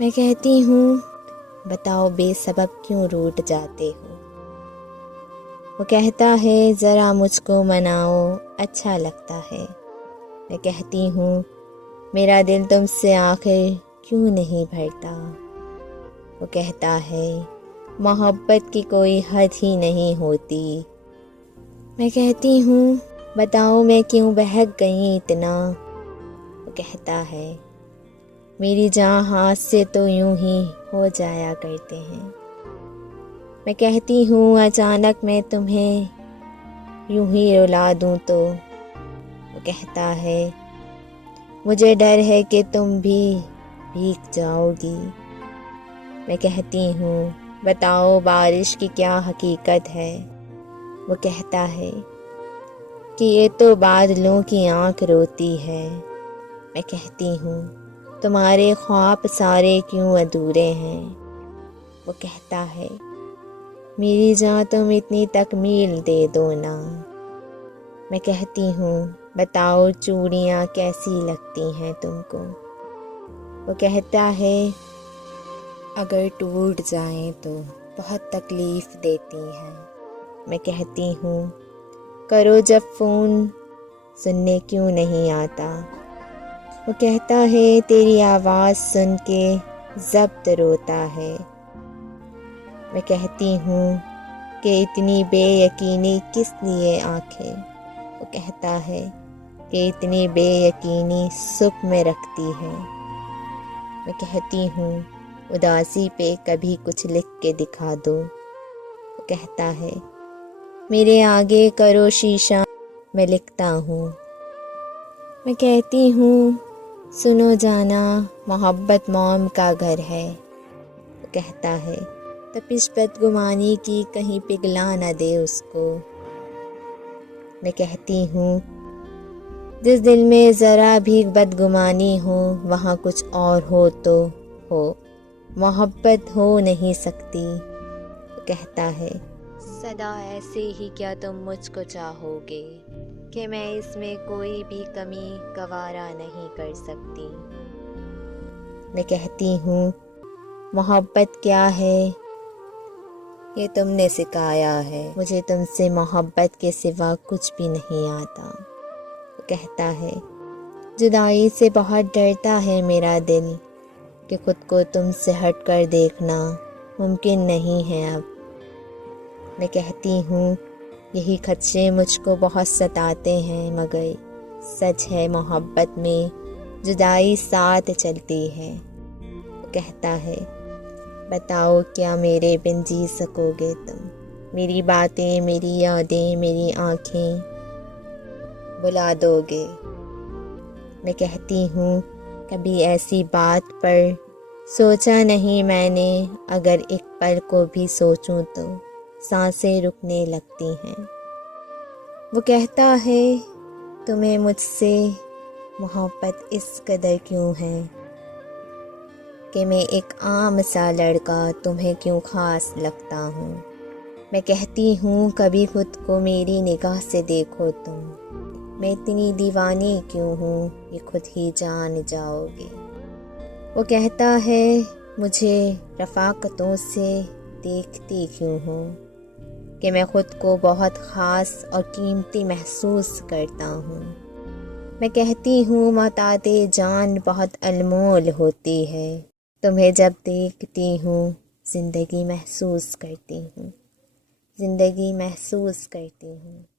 میں کہتی ہوں بتاؤ بے سبب کیوں روٹھ جاتے ہو؟ وہ کہتا ہے ذرا مجھ کو مناؤ اچھا لگتا ہے۔ میں کہتی ہوں میرا دل تم سے آخر کیوں نہیں بھرتا؟ وہ کہتا ہے محبت کی کوئی حد ہی نہیں ہوتی۔ میں کہتی ہوں بتاؤ میں کیوں بہک گئی اتنا؟ وہ کہتا ہے میری جاں ہاتھ سے تو یوں ہی ہو جایا کرتے ہیں۔ میں کہتی ہوں اچانک میں تمہیں یوں ہی رلا دوں تو؟ وہ کہتا ہے مجھے ڈر ہے کہ تم بھی بھیگ جاؤ گی۔ میں کہتی ہوں بتاؤ بارش کی کیا حقیقت ہے؟ وہ کہتا ہے کہ یہ تو بادلوں کی آنکھ روتی ہے۔ میں کہتی ہوں تمہارے خواب سارے کیوں ادھورے ہیں؟ وہ کہتا ہے میری جاں تم اتنی تکمیل دے دو نا۔ میں کہتی ہوں بتاؤ چوڑیاں کیسی لگتی ہیں تم کو؟ وہ کہتا ہے اگر ٹوٹ جائیں تو بہت تکلیف دیتی ہیں۔ میں کہتی ہوں کرو جب فون سننے کیوں نہیں آتا؟ وہ کہتا ہے تیری آواز سن کے ضبط روتا ہے۔ میں کہتی ہوں کہ اتنی بے یقینی کس لیے آنکھیں؟ وہ کہتا ہے کہ اتنی بے یقینی سکھ میں رکھتی ہے۔ میں کہتی ہوں اداسی پہ کبھی کچھ لکھ کے دکھا دو۔ وہ کہتا ہے میرے آگے کرو شیشہ میں لکھتا ہوں۔ میں کہتی ہوں سنو جانا محبت موم کا گھر ہے۔ وہ کہتا ہے تپش بدگمانی کی کہیں پگھلا نہ دے اس کو۔ میں کہتی ہوں جس دل میں ذرا بھی بدگمانی ہو وہاں کچھ اور ہو تو ہو، محبت ہو نہیں سکتی۔ وہ کہتا ہے سدا ایسے ہی کیا تم مجھ کو چاہو گے کہ میں اس میں کوئی بھی کمی گوارا نہیں کر سکتی۔ میں کہتی ہوں محبت کیا ہے یہ تم نے سکھایا ہے، مجھے تم سے محبت کے سوا کچھ بھی نہیں آتا۔ وہ کہتا ہے جدائی سے بہت ڈرتا ہے میرا دل کہ خود کو تم سے ہٹ کر دیکھنا ممکن نہیں ہے اب۔ میں کہتی ہوں یہی خدشے مجھ کو بہت ستاتے ہیں مگر سچ ہے محبت میں جدائی ساتھ چلتی ہے۔ وہ کہتا ہے بتاؤ کیا میرے بن جی سکو گے تم؟ میری باتیں میری یادیں میری آنکھیں بلا دو گے؟ میں کہتی ہوں کبھی ایسی بات پر سوچا نہیں میں نے، اگر ایک پل کو بھی سوچوں تو سانسیں رکنے لگتی ہیں۔ وہ کہتا ہے تمہیں مجھ سے محبت اس قدر کیوں ہے کہ میں ایک عام سا لڑکا تمہیں کیوں خاص لگتا ہوں؟ میں کہتی ہوں کبھی خود کو میری نگاہ سے دیکھو تم، میں اتنی دیوانی کیوں ہوں یہ خود ہی جان جاؤ گے۔ وہ کہتا ہے مجھے رفاقتوں سے دیکھتی کیوں ہوں کہ میں خود کو بہت خاص اور قیمتی محسوس کرتا ہوں۔ میں کہتی ہوں معطاء جان بہت انمول ہوتی ہے، تمہیں جب دیکھتی ہوں زندگی محسوس کرتی ہوں، زندگی محسوس کرتی ہوں۔